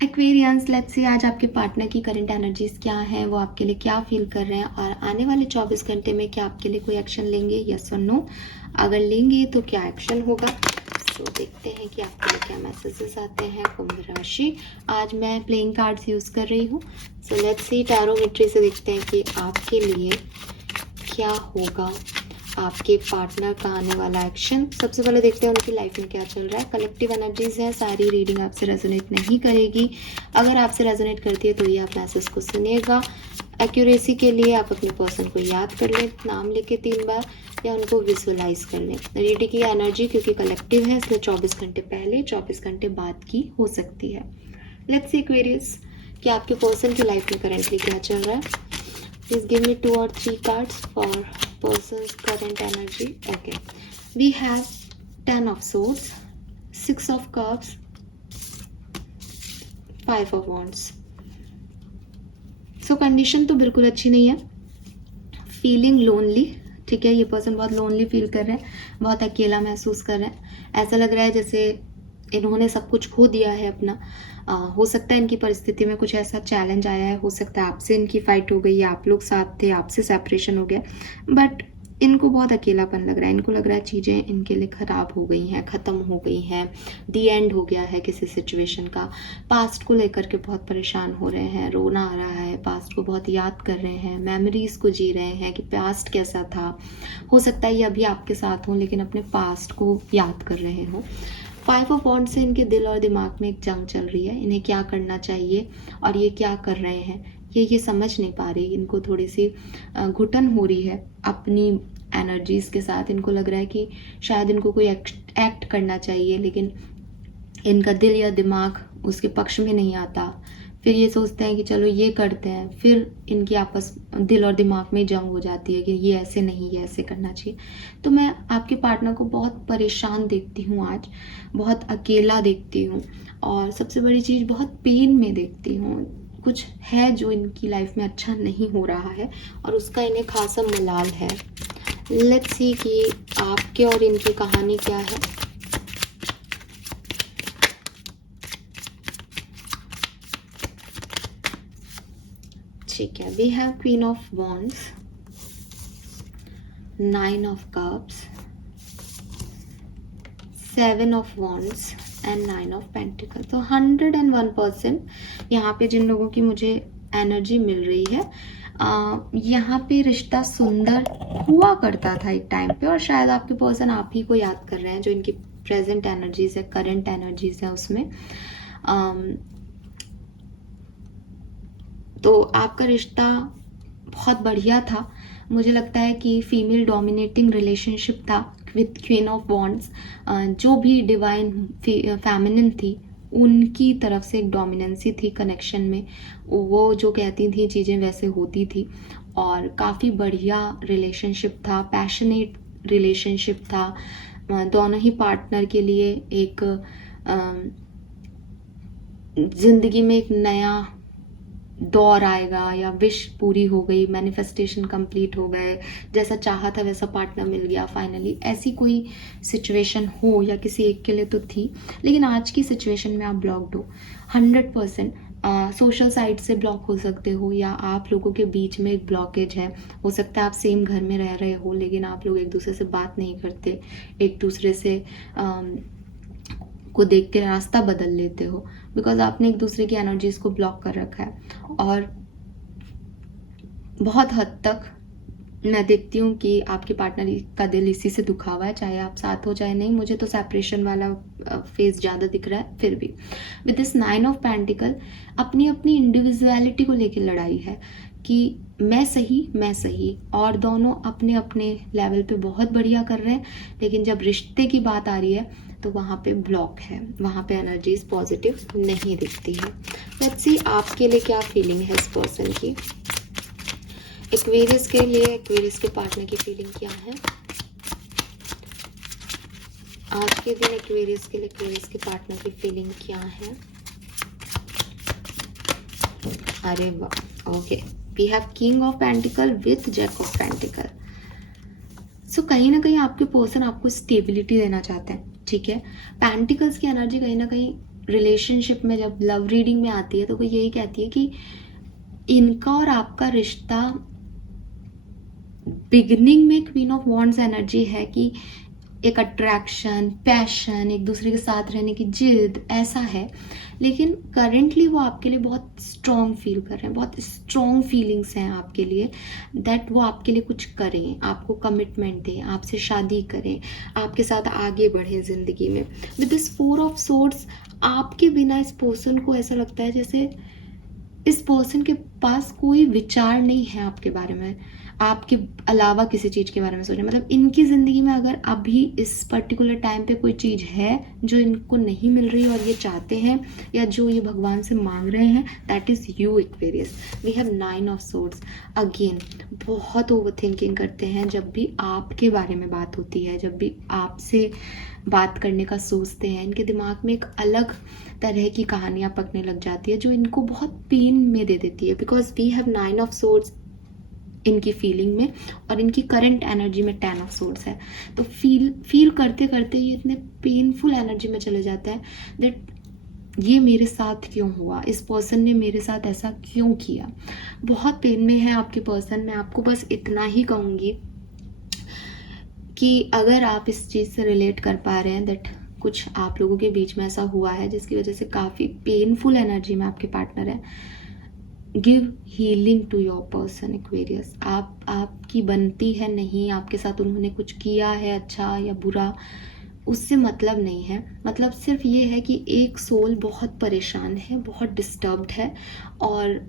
Aquarians, let's see आज आपके partner की करंट एनर्जीज क्या हैं, वो आपके लिए क्या फील कर रहे हैं और आने वाले 24 घंटे में क्या आपके लिए कोई एक्शन लेंगे, यस और नो। अगर लेंगे तो क्या एक्शन होगा। सो देखते हैं कि आपके लिए क्या मैसेजेस आते हैं। कुंभ राशि, आज मैं प्लेइंग कार्ड्स यूज़ कर रही हूँ। सो लेट्स सी टैरोमेट्री से देखते हैं कि आपके लिए क्या होगा, आपके पार्टनर का आने वाला एक्शन। सबसे पहले देखते हैं उनकी लाइफ में क्या चल रहा है। कलेक्टिव एनर्जीज है, सारी रीडिंग आपसे रेजोनेट नहीं करेगी। अगर आपसे रेजोनेट करती है तो ये आप मैसेज को सुनिएगा। एक्यूरेसी के लिए आप अपने पर्सन को याद कर लें, नाम लेके 3 बार, या उनको विजुअलाइज कर लें। रीडिंग की एनर्जी क्योंकि कलेक्टिव है इसलिए 24 घंटे पहले 24 घंटे बाद की हो सकती है। लेट्स सी एक्वेरियस कि आपके पर्सन की लाइफ में करेंटली क्या चल रहा है। Please give me 2 or 3 cards for person's current energy. Okay. We have 10 of Swords, 6 of Cups, 5 of Wands. So condition तो बिल्कुल अच्छी नहीं है. Feeling lonely. ठीक है, ये पर्सन बहुत लोनली फील कर रहे हैं, बहुत अकेला महसूस कर रहे हैं। ऐसा लग रहा है जैसे इन्होंने सब कुछ खो दिया है अपना। हो सकता है इनकी परिस्थिति में कुछ ऐसा चैलेंज आया है, हो सकता है आपसे इनकी फाइट हो गई या आप लोग साथ थे, आपसे सेपरेशन हो गया, बट इनको बहुत अकेलापन लग रहा है। इनको लग रहा है चीज़ें इनके लिए ख़राब हो गई हैं, ख़त्म हो गई हैं, दी एंड हो गया है किसी सिचुएशन का। पास्ट को लेकर के बहुत परेशान हो रहे हैं, रोना आ रहा है, पास्ट को बहुत याद कर रहे हैं, मेमोरीज़ को जी रहे हैं कि पास्ट कैसा था। हो सकता है ये अभी आपके साथ हों लेकिन अपने पास्ट को याद कर रहे हों। 5 ऑफ वॉन्ड्स से इनके दिल और दिमाग में एक जंग चल रही है, इन्हें क्या करना चाहिए और ये क्या कर रहे हैं ये समझ नहीं पा रही। इनको थोड़ी सी घुटन हो रही है अपनी एनर्जीज़ के साथ। इनको लग रहा है कि शायद इनको कोई एक्ट करना चाहिए लेकिन इनका दिल या दिमाग उसके पक्ष में नहीं आता। फिर ये सोचते हैं कि चलो ये करते हैं, फिर इनकी आपस दिल और दिमाग में जंग हो जाती है कि ये ऐसे नहीं, ये ऐसे करना चाहिए। तो मैं आपके पार्टनर को बहुत परेशान देखती हूँ आज, बहुत अकेला देखती हूँ और सबसे बड़ी चीज़ बहुत पेन में देखती हूँ। कुछ है जो इनकी लाइफ में अच्छा नहीं हो रहा है और उसका इन्हें खासा मलाल है। लेट्स सी कि आपके और इनकी कहानी क्या है। ठीक है, we have queen of wands, 9 of cups, 7 of wands and 9 of pentacle. तो 101% यहाँ पे जिन लोगों की मुझे एनर्जी मिल रही है, यहाँ पे रिश्ता सुंदर हुआ करता था एक टाइम पे और शायद आपके पर्सन आप ही को याद कर रहे हैं जो इनकी प्रेजेंट एनर्जीज है, करंट एनर्जीज है उसमें। तो आपका रिश्ता बहुत बढ़िया था। मुझे लगता है कि फीमेल डोमिनेटिंग रिलेशनशिप था विथ क्वीन ऑफ वॉन्ड्स। जो भी डिवाइन फेमिनिन थी उनकी तरफ से एक डोमिनेंसी थी कनेक्शन में। वो जो कहती थी चीज़ें वैसे होती थी और काफ़ी बढ़िया रिलेशनशिप था, पैशनेट रिलेशनशिप था। दोनों ही पार्टनर के लिए एक ज़िंदगी में एक नया दौर आएगा या विश पूरी हो गई, मैनिफेस्टेशन कंप्लीट हो गए, जैसा चाहा था वैसा पार्टनर मिल गया फाइनली। ऐसी कोई सिचुएशन हो या किसी एक के लिए तो थी, लेकिन आज की सिचुएशन में आप ब्लॉक्ड हो 100%। सोशल साइट से ब्लॉक हो सकते हो या आप लोगों के बीच में एक ब्लॉकेज है। हो सकता है आप सेम घर में रह रहे हो लेकिन आप लोग एक दूसरे से बात नहीं करते, एक दूसरे से को देख के रास्ता बदल लेते हो बिकॉज आपने एक दूसरे की एनर्जीज को ब्लॉक कर रखा है। और बहुत हद तक मैं देखती हूँ कि आपके पार्टनर का दिल इसी से दुखा हुआ है, चाहे आप साथ हो चाहे नहीं। मुझे तो सेपरेशन वाला फेज ज़्यादा दिख रहा है। फिर भी विद दिस 9 ऑफ पेंटिकल अपनी अपनी इंडिविजुअलिटी को लेकर लड़ाई है कि मैं सही, और दोनों अपने अपने लेवल पे बहुत बढ़िया कर रहे हैं, लेकिन जब रिश्ते की बात आ रही है तो वहाँ पे ब्लॉक है, वहाँ पे एनर्जीज पॉजिटिव नहीं दिखती है। लेट्स सी आपके लिए क्या फीलिंग है इस पर्सन की। एक्वेरियस के लिए, एक्वेरियस के पार्टनर की फीलिंग क्या है आज के दिन। एक्वेरियस के लिए एक्वेरियस के पार्टनर की फीलिंग क्या है। अरे वाह, okay, we have king of pentacle with jack of pentacle. So कहीं ना कहीं आपके पर्सन आपको स्टेबिलिटी देना चाहते हैं, ठीक है। पेंटिकल्स की एनर्जी कहीं ना कहीं रिलेशनशिप में जब लव रीडिंग में आती है तो वो यही कहती है कि इनका और आपका रिश्ता बिगिनिंग में क्वीन ऑफ वॉन्ड्स एनर्जी है कि एक अट्रैक्शन, पैशन, एक दूसरे के साथ रहने की जिद, ऐसा है। लेकिन करेंटली वो आपके लिए बहुत स्ट्रॉन्ग फील कर रहे हैं, बहुत स्ट्रॉन्ग फीलिंग्स हैं आपके लिए, दैट वो आपके लिए कुछ करें, आपको कमिटमेंट दें, आपसे शादी करें, आपके साथ आगे बढ़ें ज़िंदगी में। विद दिस 4 ऑफ सोर्ड्स, आपके बिना इस पर्सन को ऐसा लगता है जैसे इस पर्सन के पास कोई विचार नहीं है आपके बारे में, आपके अलावा किसी चीज़ के बारे में सोचें। मतलब इनकी ज़िंदगी में अगर अभी इस पर्टिकुलर टाइम पे कोई चीज़ है जो इनको नहीं मिल रही और ये चाहते हैं या जो ये भगवान से मांग रहे हैं, that is you Aquarius. We have 9 of swords. Again बहुत ओवर थिंकिंग करते हैं जब भी आपके बारे में बात होती है, जब भी आपसे बात करने का सोचते हैं। इनके दिमाग में एक अलग तरह की कहानियाँ पकने लग जाती है जो इनको बहुत पेन में दे देती है, because we have 9 of swords इनकी फीलिंग में और इनकी करंट एनर्जी में 10 ऑफ सोर्ड्स है। तो फील करते करते ये इतने पेनफुल एनर्जी में चले जाते हैं दैट ये मेरे साथ क्यों हुआ, इस पर्सन ने मेरे साथ ऐसा क्यों किया। बहुत पेन में है आपके पर्सन। मैं आपको बस इतना ही कहूँगी कि अगर आप इस चीज़ से रिलेट कर पा रहे हैं दैट कुछ आप लोगों के बीच में ऐसा हुआ है जिसकी वजह से काफ़ी पेनफुल एनर्जी में आपके पार्टनर है, give healing to your person Aquarius. आपकी बनती है नहीं, आपके साथ उन्होंने कुछ किया है अच्छा या बुरा, उससे मतलब नहीं है। मतलब सिर्फ ये है कि एक सोल बहुत परेशान है, बहुत डिस्टर्ब्ड है और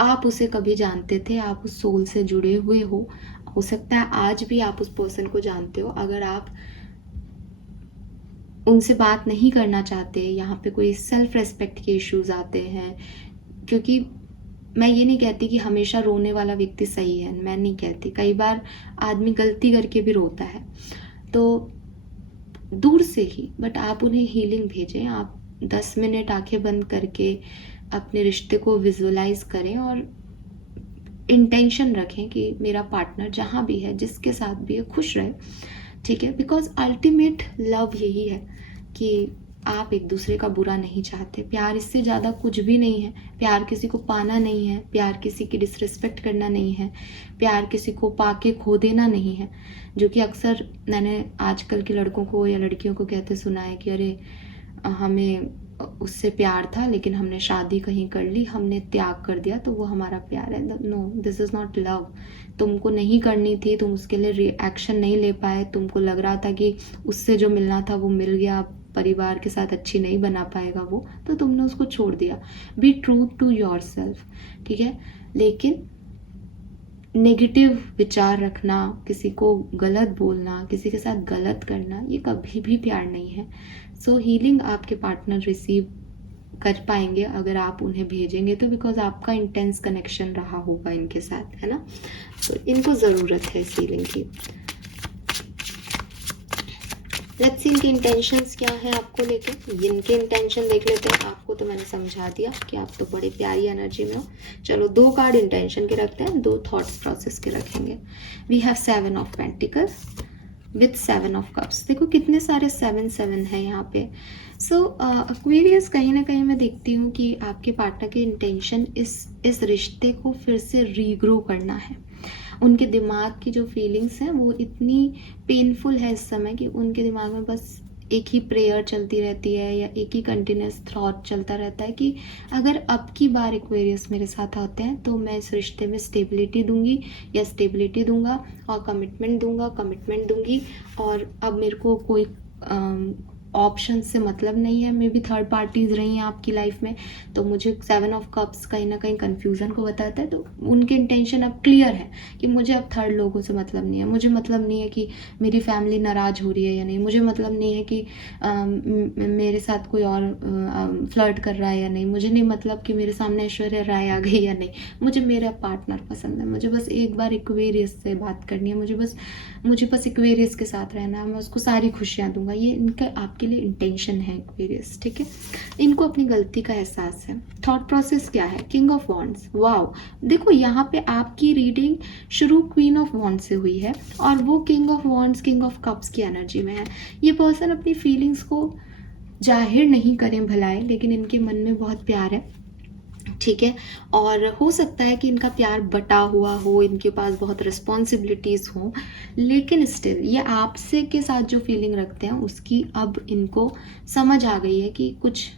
आप उसे कभी जानते थे, आप उस सोल से जुड़े हुए हो सकता है आज भी आप उस पर्सन को जानते हो। अगर आप उनसे बात नहीं करना चाहते, यहाँ पे कोई सेल्फ रेस्पेक्ट के इश्यूज आते हैं, क्योंकि मैं ये नहीं कहती कि हमेशा रोने वाला व्यक्ति सही है, मैं नहीं कहती, कई बार आदमी गलती करके भी रोता है, तो दूर से ही बट आप उन्हें हीलिंग भेजें। आप 10 मिनट आंखें बंद करके अपने रिश्ते को विजुअलाइज करें और इंटेंशन रखें कि मेरा पार्टनर जहाँ भी है, जिसके साथ भी है, खुश रहे, ठीक है। बिकॉज अल्टीमेट लव यही है कि आप एक दूसरे का बुरा नहीं चाहते। प्यार इससे ज़्यादा कुछ भी नहीं है। प्यार किसी को पाना नहीं है, प्यार किसी की डिसरिस्पेक्ट करना नहीं है, प्यार किसी को पाके खो देना नहीं है, जो कि अक्सर मैंने आजकल के लड़कों को या लड़कियों को कहते सुना है कि अरे हमें उससे प्यार था लेकिन हमने शादी कहीं कर ली, हमने त्याग कर दिया तो वो हमारा प्यार है। No, this is not love. तुमको नहीं करनी थी, तुम उसके लिए रिएक्शन नहीं ले पाए, तुमको लग रहा था कि उससे जो मिलना था वो मिल गया, परिवार के साथ अच्छी नहीं बना पाएगा वो, तो तुमने उसको छोड़ दिया। Be true to yourself, ठीक है। लेकिन नेगेटिव विचार रखना, किसी को गलत बोलना, किसी के साथ गलत करना, ये कभी भी प्यार नहीं है। सो हीलिंग आपके पार्टनर रिसीव कर पाएंगे अगर आप उन्हें भेजेंगे तो, बिकॉज आपका इंटेंस कनेक्शन रहा होगा इनके साथ, है ना। तो इनको ज़रूरत है इस हीलिंग की। लेट्स सी इनके इंटेंशंस क्या है आपको लेके। इनके इंटेंशन देख लेते हैं। आपको तो मैंने समझा दिया कि आप तो बड़े प्यारी एनर्जी में हो। चलो 2 कार्ड इंटेंशन के रखते हैं, 2 थॉट्स प्रोसेस के रखेंगे। We have 7 of pentacles with 7 of cups. देखो कितने सारे 7 है यहाँ पे। सो एक्वेरियस, कहीं ना कहीं मैं देखती हूँ कि आपके पार्टनर के इंटेंशन इस रिश्ते को फिर से रीग्रो करना है। उनके दिमाग की जो फीलिंग्स हैं वो इतनी पेनफुल है इस समय कि उनके दिमाग में बस एक ही प्रेयर चलती रहती है या एक ही कंटिन्यूस थॉट चलता रहता है कि अगर अब की बार एक्वेरियस मेरे साथ आते हैं तो मैं इस रिश्ते में स्टेबिलिटी दूंगी या स्टेबिलिटी दूंगा और कमिटमेंट दूंगी और अब मेरे को कोई ऑप्शन से मतलब नहीं है। मे बी थर्ड पार्टीज रही हैं आपकी लाइफ में, तो मुझे 7 ऑफ कप्स कहीं ना कहीं कन्फ्यूज़न को बताता है। तो उनके इंटेंशन अब क्लियर है कि मुझे अब थर्ड लोगों से मतलब नहीं है। मुझे मतलब नहीं है कि मेरी फैमिली नाराज़ हो रही है या नहीं, मुझे मतलब नहीं है कि मेरे साथ कोई और फ्लर्ट कर रहा है या नहीं, मुझे नहीं मतलब कि मेरे सामने ऐश्वर्या राय आ गई या नहीं। मुझे मेरा पार्टनर पसंद है, मुझे बस एक बार एक्वेरियस से बात करनी है, मुझे बस एक्वेरियस के साथ रहना है, मैं उसको सारी खुशियाँ दूंगा। ये इनका आपके लिए इंटेंशन है एक्वेरियस, ठीक है। इनको अपनी गलती का एहसास है। थॉट प्रोसेस क्या है? King of wands. वाओ, देखो यहाँ पे आपकी रीडिंग शुरू क्वीन ऑफ वॉन्ड्स से हुई है और वो king of wands, king of cups की एनर्जी में है। ये पर्सन अपनी फीलिंग्स को जाहिर नहीं करें भलाई, लेकिन इनके मन में बहुत प्यार है, ठीक है। और हो सकता है कि इनका प्यार बटा हुआ हो, इनके पास बहुत रिस्पॉन्सिबिलिटीज़ हो, लेकिन स्टिल ये आपसे के साथ जो फीलिंग रखते हैं उसकी अब इनको समझ आ गई है कि कुछ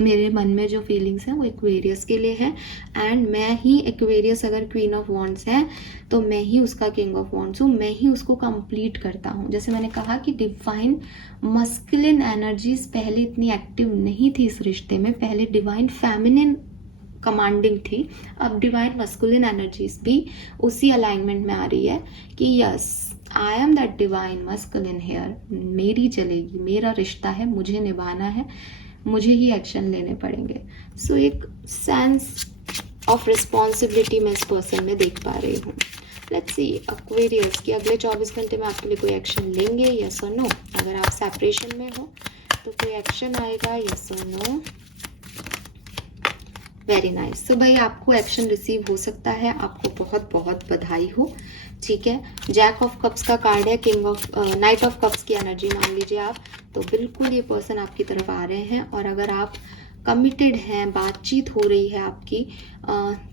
मेरे मन में जो फीलिंग्स हैं वो एक्वेरियस के लिए है, एंड मैं ही एक्वेरियस अगर क्वीन ऑफ वॉन्ड्स है तो मैं ही उसका किंग ऑफ वॉन्ड्स हूँ, मैं ही उसको कंप्लीट करता हूँ। जैसे मैंने कहा कि डिवाइन मस्कुलिन एनर्जीज पहले इतनी एक्टिव नहीं थी इस रिश्ते में, पहले डिवाइन फेमिनिन कमांडिंग थी, अब डिवाइन मस्कुलिन एनर्जीज भी उसी अलाइनमेंट में आ रही है कि yes I am that divine masculine here, मेरी चलेगी, मेरा रिश्ता है, मुझे निभाना है, मुझे ही एक्शन लेने पड़ेंगे। सो एक सेंस ऑफ रिस्पॉन्सिबिलिटी मैं इस पर्सन में देख पा रही हूँ। लेट्स सी एक्वेरियस कि अगले 24 घंटे में आपके लिए कोई एक्शन लेंगे, यस और नो। अगर आप सेपरेशन में हो तो कोई एक्शन आएगा, यस और नो। Very nice. तो भाई आपको एक्शन रिसीव हो सकता है, आपको बहुत बहुत बधाई हो, ठीक है। जैक ऑफ कप्स का कार्ड है, king of night of cups की एनर्जी मान लीजिए आप, तो बिल्कुल ये पर्सन आपकी तरफ आ रहे हैं। और अगर आप कमिटेड हैं, बातचीत हो रही है आपकी,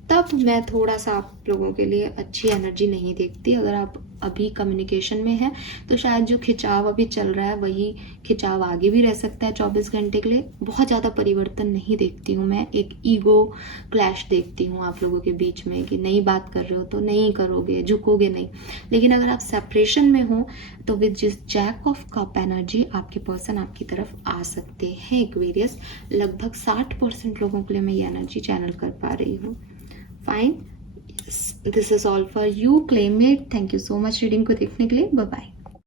तब मैं थोड़ा सा आप लोगों के लिए अच्छी एनर्जी नहीं देखती। अगर आप अभी कम्युनिकेशन में है तो शायद जो खिंचाव अभी चल रहा है वही खिंचाव आगे भी रह सकता है 24 घंटे के लिए। बहुत ज़्यादा परिवर्तन नहीं देखती हूँ मैं, एक ईगो क्लैश देखती हूँ आप लोगों के बीच में कि नई बात कर रहे हो तो नहीं करोगे, झुकोगे नहीं। लेकिन अगर आप सेपरेशन में हो तो विद जिस जैक ऑफ कप एनर्जी आपके पर्सन आपकी तरफ आ सकते हैं एक्वेरियस। लगभग 60% लोगों के लिए मैं ये एनर्जी चैनल कर पा रही हूँ। Fine, this is all for you, claim it. Thank you so much reading को देखने के लिए। Bye bye.